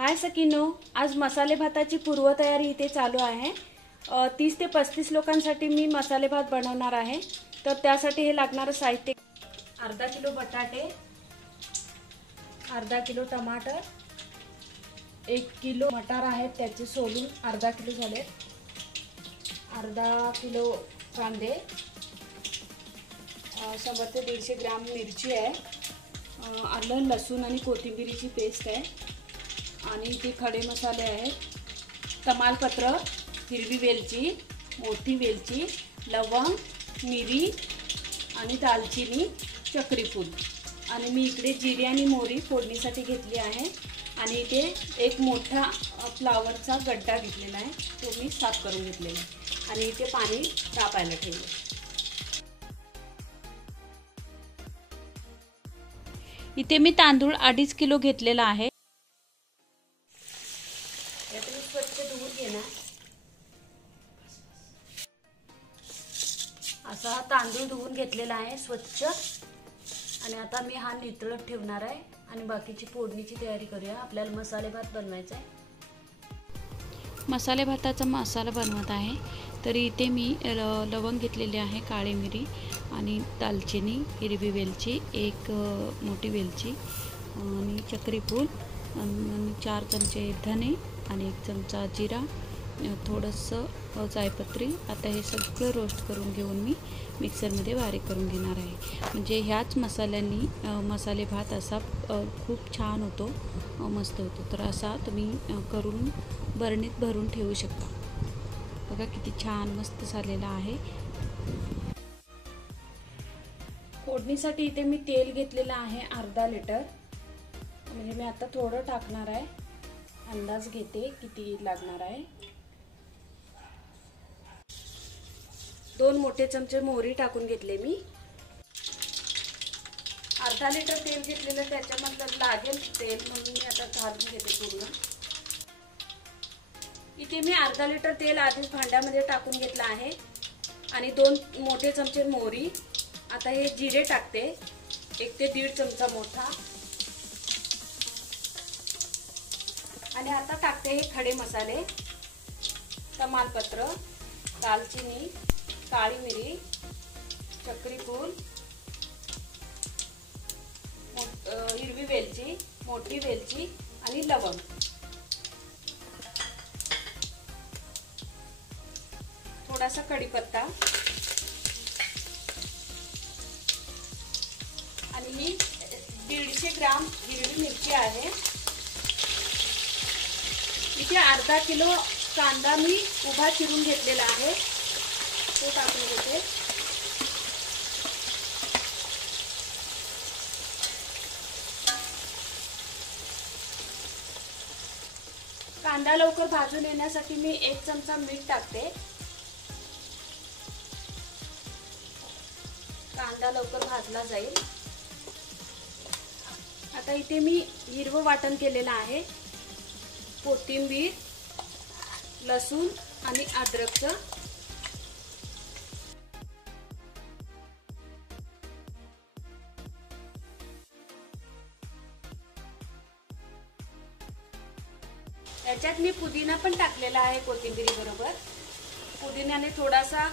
हाय सकिनो, आज मसाले भाताची पूर्वतयारी इथे चालू आहे। 30 ते 35 लोकांसाठी मी मसाले भात बनवणार आहे। तर त्यासाठी हे लागणारे साहित्य: अर्धा किलो बटाटे, अर्धा किलो टमाटर, 1 किलो मटार आहेत त्याचे सोलून अर्धा किलो झाले, अर्धा किलो कांदे, 100 ते 150 ग्राम मिरची आहे, आलं लसूण आणि कोथिंबीरीची पेस्ट आहे, आणि इथे खडे मसाले आहेत: तमालपत्र, हिरवी वेलची, मोठी वेलची, लवंग, मिरी आणि दालचिनी, चक्रीफूल। आणि मी इकडे जिरे आणि मोहरी फोडणीसाठी घेतली आहे। आणि इथे एक मोठा फ्लावरचा गड्डा घेतलेला आहे, तो मी साफ करून घेतलेला आहे। आणि इथे पाणी तापायला ठेवले। इथे मी तांदूळ 2.5 किलो घेतलेला आहे। स्वच्छ धुवून घेणार। असा हा तांदूळ धुवून घेतलेला आहे स्वच्छ। आणि आता मी हा नितळत ठेवणार आहे आणि बाकीची फोडणीची तयारी करूया। आपल्याला मसाले भात बनवायचा आहे। मसाले भाताचा मसाला बनवत आहे। तर इथे मी लवंग घेतलेले आहे, काळी मिरी आणि दालचिनी, हिरवी वेलची, एक मोठी वेलची आणि चक्रीफूल आणि 4 चमचे धने आणि 1 चमचा जिरा, थोडंसं जायपत्री। आता हे सगळं रोस्ट करून घेऊन मी मिक्सरमध्ये बारीक करून घेणार आहे। म्हणजे ह्याच मसाल्यांनी मसाले भात असा खूप छान होतो, मस्त होतो। तर असा तुम्ही करून बरणीत भरून ठेवू शकता। बघा किती छान मस्त झालेला आहे। फोडणीसाठी इथे मी तेल घेतलेलं आहे अर्धा लिटर। म्हणजे मी आता थोडं टाकणार आहे, अंदाज घेते किती लागणार आहे। 2 मोठे चमचे मोहरी टाकून घेतले मी। अर्धा लिटर तेल घेतलेलं, त्याच्यामधलं लागेल तेल म्हणून मी आता घालून घेते पूर्ण। इथे मी अर्धा लिटर तेल आधीच भांड्यामध्ये टाकून घेतलं आहे। आणि 2 मोठे चमचे मोहरी। आता हे जिरे टाकते, 1 ते 1.5 चमचा मोठा। आणि आता टाकते हे खडे मसाले: तमालपत्र, दालचिनी, काळी मिरी, चक्रीफूल, हिरवी वेलची, मोठी वेलची आणि लवंग। थोडासा कढीपत्ता आणि ही 150 ग्राम हिरवी मिरची आहे। इथे अर्धा किलो कांदा मी उभा चिरून घेतलेला आहे, तो टाकून घेते। कांदा लवकर भाजून येण्यासाठी मी 1 चमचा मीठ टाकते। कांदा लवकर भाजला जाईल। आता इथे मी हिरवं वाटण केलेलं आहे: कोथिंबीर, लसूण आणि अद्रकचं। याच्यात मी पुदिना पण टाकलेला आहे कोथिंबीरी बरोबर। पुदिन्याने थोडासा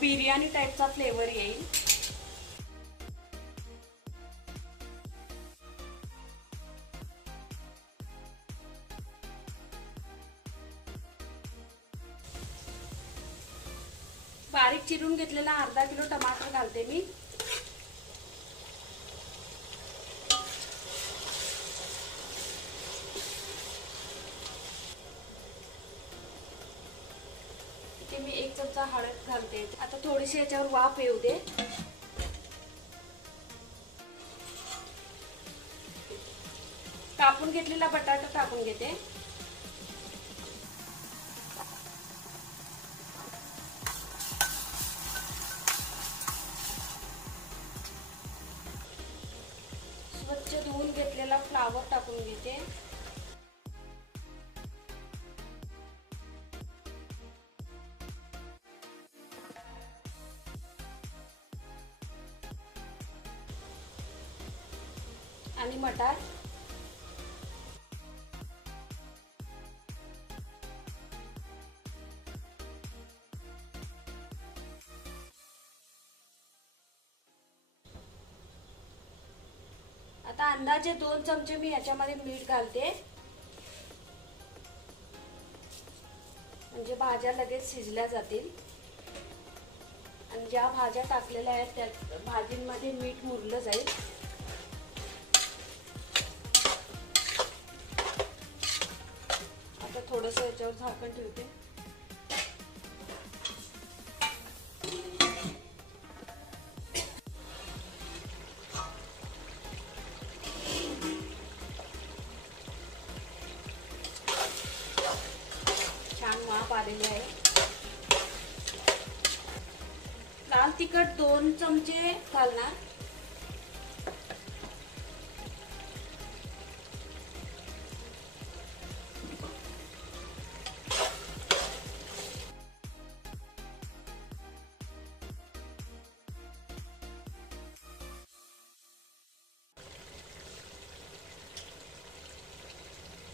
बिर्याणी टाईपचा फ्लेवर येईल। बारीक चिरून घेतलेला अर्धा किलो टमाटर घालते मी। इथे मी 1 चमचा हळद घालते। आता थोडीशी याच्यावर वाफ येऊ दे। कापून घेतलेला बटाटा टाकून घेते। स्वच्छ धुवून घेतलेला फ्लावर टाकून घेते। आणि मटार आता अंदाजे 2 चमचे मी याच्यामध्ये मीठ घालते, म्हणजे भाज्या लगेच शिजल्या जातील आणि ज्या भाज्या टाकलेल्या आहेत त्या भाजींमध्ये मीठ मुरलं जाईल. आता थोडंसं याच्यावर झाकण ठेवते. छान वाफ आलेली आहे. लाल तिखट 2 चमचे घालणार.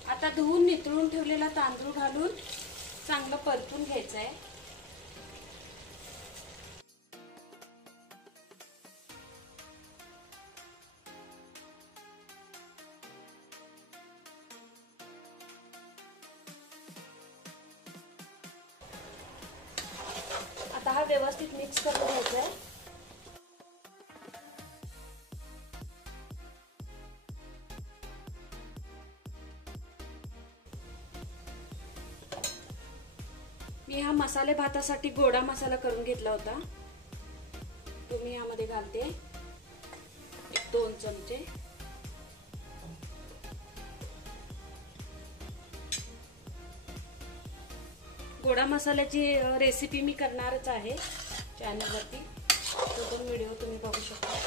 आता धुवून नितळून ठेवलेला तांदूळ घालून चांगलं परतून घ्यायचं आहे. आता हा व्यवस्थित मिक्स करून घ्यायचा आहे. मी हा मसाले भातासाठी गोडा मसाला करून घेतला होता, तो मी यामध्ये घालते. 2 चमचे. गोडा मसाल्याची रेसिपी मी करणारच आहे चॅनलवरती, तो पण व्हिडिओ तुम्ही बघू शकता.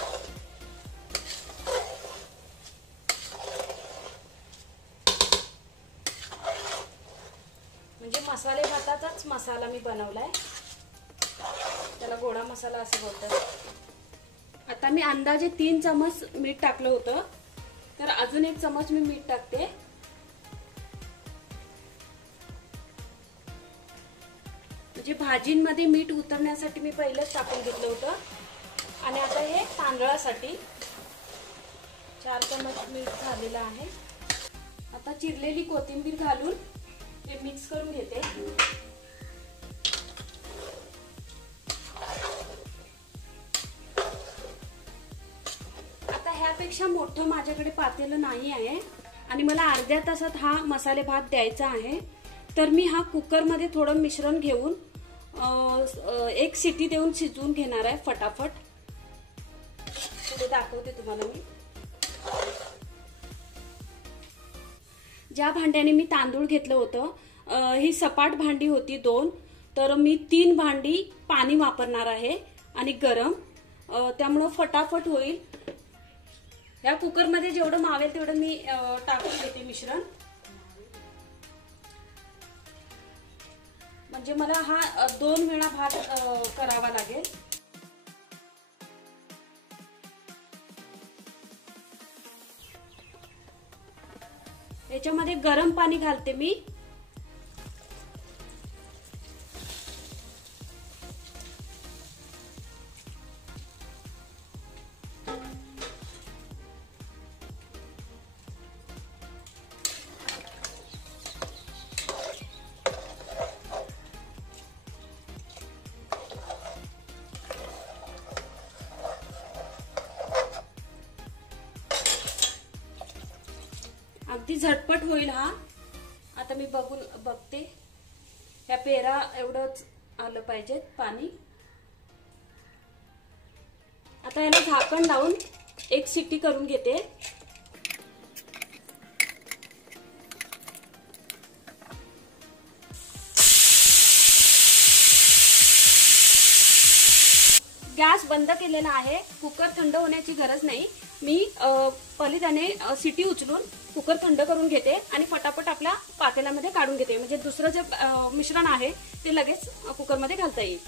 म्हणजे मसाले भाताचाच मसाला मी बनवलाय, त्याला गोडा मसाला असं बोलतात. आता मी अंदाजे 3 चमच मीठ टाकलं होतं, तर अजून 1 चमच मी मीठ टाकते. म्हणजे भाजींमध्ये मीठ उतरण्यासाठी मी पहिलेच टाकून घेतलं होतं. आणि आता हे तांदळासाठी 4 चमच मीठ झालेलं आहे. आता चिरलेली कोथिंबीर घालून हे मिक्स करून घेते. आता ह्यापेक्षा मोठं माझ्याकडे पातेलं नाही आहे आणि मला अर्ध्या तासात हा मसाले भात द्यायचा आहे, तर मी हा कुकरमध्ये थोडं मिश्रण घेऊन 1 शिटी देऊन शिजवून घेणार आहे फटाफट. पुढे दाखवते तुम्हाला मी. ज्या भांड्याने मी तांदूळ घेतलं होतं, ही सपाट भांडी होती 2, तर मी 3 भांडी पाणी वापरणार आहे आणि गरम, त्यामुळं फटाफट होईल. या कुकरमध्ये जेवढं मावेल तेवढं मी टाकून घेते मिश्रण, म्हणजे मला हा 2 वेळा भात करावा लागेल. याच्यामध्ये गरम पाणी घालते मी. अगदी झटपट होईल हा. आता मी बघते, ह्या पेरा एवढंच आलं पाहिजे पाणी. आता याला झाकण लावून 1 शिट्टी करून घेते. गॅस बंद केलेला आहे. कुकर थंड होण्याची गरज नाही. मी पलिताने शिटी उचलून कुकर थंड करून घेते आणि फटाफट आपल्या पातेल्यामध्ये काढून घेते, म्हणजे दुसरं जे मिश्रण आहे ते लगेच कुकरमध्ये घालता येईल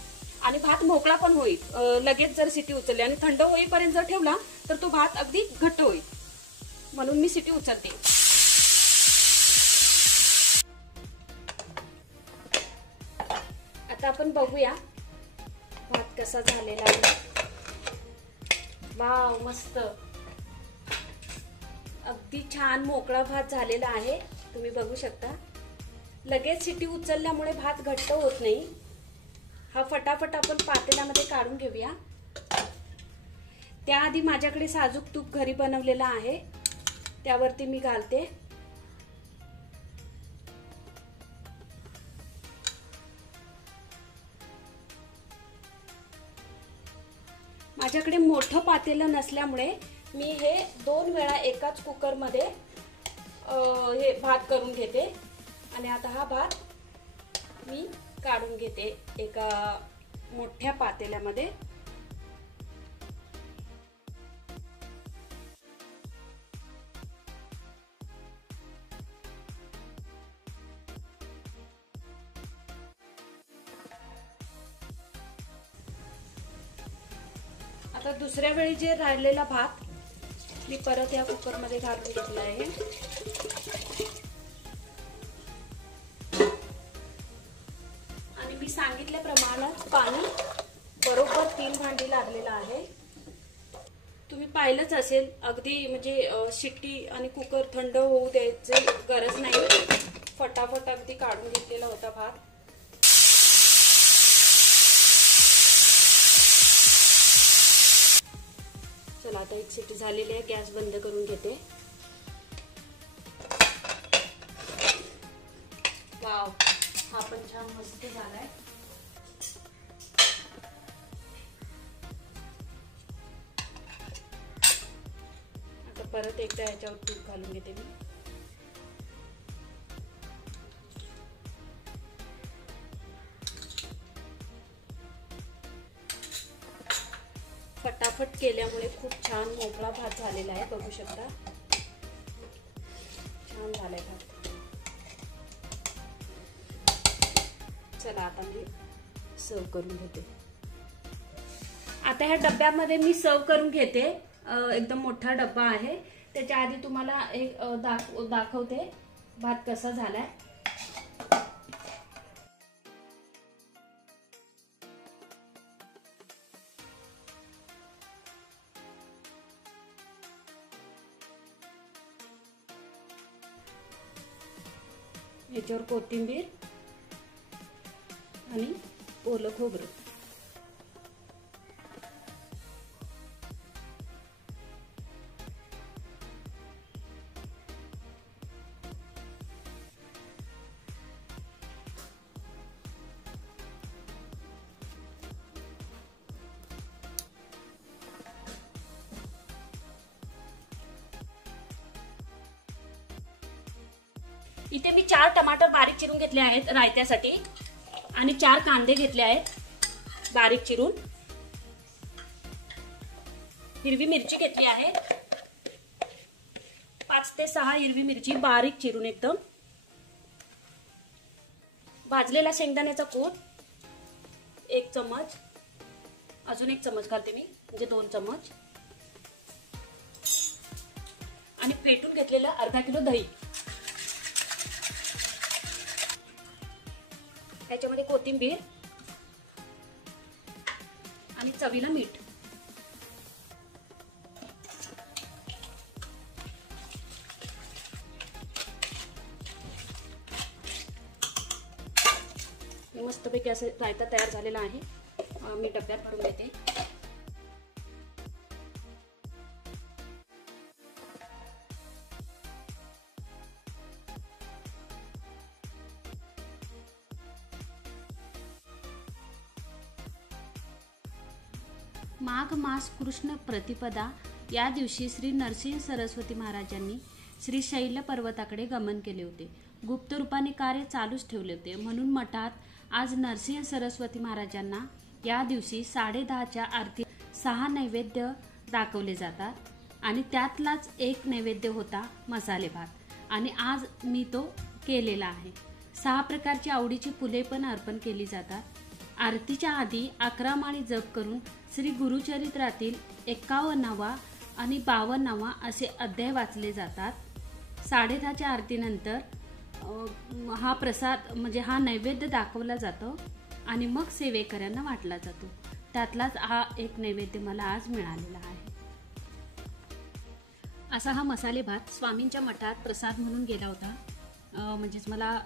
आणि भात मोकळा पण होईल. लगेच जर शिटी उचलली आणि थंड होईपर्यंत जर ठेवला तर तो भात अगदी घट्ट होईल, म्हणून मी शिटी उचलते. आता आपण बघूया भात कसा झालेला आहे. वाव, मस्त. अगदी छान मोकळा भात झालेला आहे, तुम्ही बघू शकता. लगेच शिटी उचलल्यामुळे भात घट्ट होत नाही. हा फटाफट आपण पातेल्यामध्ये काढून घेऊया. त्याआधी माझ्याकडे साजूक तूप घरी बनवलेला आहे, त्यावरती मी घालते. माझ्याकडे मोठं पातेलं नसल्यामुळे मी हे 2 वेळा एकाच कुकरमध्ये हे भात करून घेते. आणि आता हा भात मी काढून घेते एका मोठ्या पातेल्यामध्ये. आता दुसऱ्या वेळी जे राहिलेला भात मी परत या कुकरमध्ये घालून घेतला आहे. आणि मी सांगितल्याप्रमाणे पाणी बरोबर 3 भांडी लागलेलं आहे. तुम्ही पाहिलंच असेल, अगदी म्हणजे शिट्टी आणि कुकर थंड होऊ द्यायची गरज नाही. फटाफट अगदी काढून घेतलेला होता भात. चला आता एक शिट्टी झालेली आहे, गॅस बंद करून घेते. वाव, हा पण छान मस्त झालाय. आता परत एकदा याच्यावर तूप घालून घेते मी. फटाफट केल्यामुळे खूप छान मोकळा भात झालेला आहे, बघू शकता. छान झालाय भात. चला आता मी सर्व करून घेते. आता ह्या डब्यामध्ये मी सर्व करून घेते. एकदम मोठा डब्बा आहे. त्याच्या आधी तुम्हाला एक दाखवते भात कसा झालाय. याच्यावर कोथिंबीर आणि ओलं खोबरं. इथे मी 4 टमाटर बारीक चिरून घेतले आहेत रायत्यासाठी आणि 4 कांदे घेतले आहेत बारीक चिरून. हिरवी मिरची घेतली आहे 5 ते 6 हिरवी मिरची बारीक चिरून एकदम. भाजलेला शेंगदाण्याचा कूट 1 चम्मच, अजून 1 चम्मच घालते मी, म्हणजे 2 चम्मच. आणि फेटून घेतलेलं अर्धा किलो दही. त्याच्यामध्ये कोथिंबीर आणि चवीला मीठ. मस्तपैकी असं रायता तयार झालेला आहे. मी डब्यात भरून देते. माघ मास कृष्ण प्रतिपदा या दिवशी श्री नरसिंह सरस्वती महाराजांनी श्री शैल पर्वताकडे गमन केले होते. गुप्त रूपाने कार्य चालूच ठेवले होते. म्हणून मठात आज नरसिंह सरस्वती महाराजांना या दिवशी 10:30च्या आरती 6 नैवेद्य दाखवले जातात. आणि त्यातलाच एक नैवेद्य होता मसाले भात. आणि आज मी तो केलेला आहे. 6 प्रकारची आवडीची फुले पण अर्पण केली जातात. आरतीच्या आधी 11 माळी जप करून श्री गुरुचरित्रातील 51वा आणि 52वा असे अध्याय वाचले जातात. 10:30च्या आरतीनंतर हा प्रसाद म्हणजे हा नैवेद्य दाखवला जातो आणि मग सेवेकऱ्यांना वाटला जातो. त्यातलाच हा एक नैवेद्य मला आज मिळालेला आहे. असा हा मसाले भात स्वामींच्या मठात प्रसाद म्हणून गेला होता. म्हणजेच मला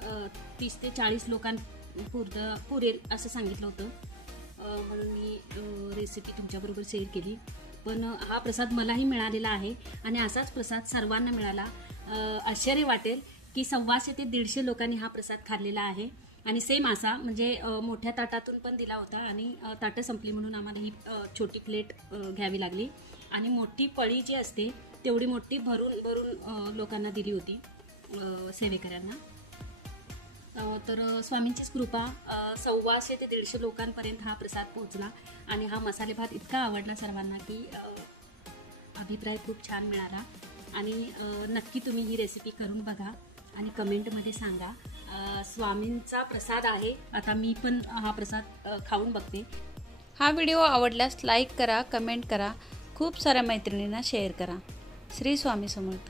30 ते 40 पुरेल असं सांगितलं होतं. म्हणून मी रेसिपी तुमच्याबरोबर शेअर केली. पण हा प्रसाद मलाही मिळालेला आहे आणि असाच प्रसाद सर्वांना मिळाला. आश्चर्य वाटेल की 125 ते 150 लोकांनी हा प्रसाद खाल्लेला आहे. आणि सेम असा म्हणजे मोठ्या ताटातून पण दिला होता आणि ताटं संपली म्हणून आम्हाला ही छोटी प्लेट घ्यावी लागली. आणि मोठी पळी जी असते तेवढी मोठी भरून लोकांना दिली होती, सेवेकऱ्यांना. तर स्वामींचीच कृपा 125 ते 150 लोकांपर्यंत हा प्रसाद पोहोचला. आणि हा मसाले भात इतका आवडला सर्वांना की अभिप्राय खूप छान मिळाला. आणि नक्की तुम्ही ही रेसिपी करून बघा आणि कमेंटमध्ये सांगा. स्वामींचा प्रसाद आहे. आता मी पण हा प्रसाद खाऊन बघते. हा व्हिडिओ आवडल्यास लाईक करा, कमेंट करा, खूप साऱ्या मैत्रिणींना शेअर करा. श्री स्वामी समर्थ.